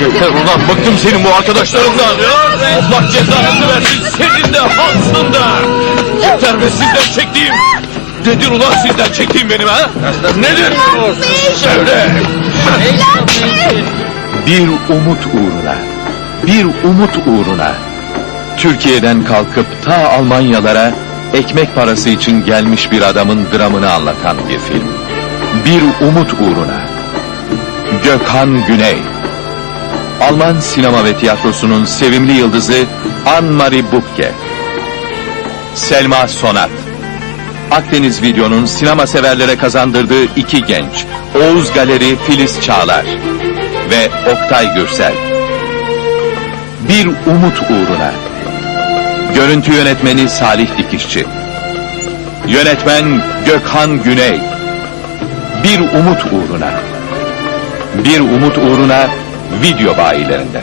Yeter ulan bıktım senin bu arkadaşlarından. Allah cezanızı versin senin de Hans'ın da. Yeter be sizden çektiğim. Nedir ulan sizden çektiğim benim ha? Nedir? Söyle. Bir umut uğruna, bir umut uğruna. Türkiye'den kalkıp ta Almanyalara ekmek parası için gelmiş bir adamın dramını anlatan bir film. Bir umut uğruna. Gökhan Güney. Alman sinema ve tiyatrosunun sevimli yıldızı Anne-Marie Bubke. Selma Sonat. Akdeniz Video'nun sinema severlere kazandırdığı iki genç. Oğuz Galeri Filiz Çağlar ve Oktay Gürsel. Bir umut uğruna. Görüntü yönetmeni Salih Dikişçi. Yönetmen Gökhan Güney. Bir umut uğruna. Bir umut uğruna video bayilerinde.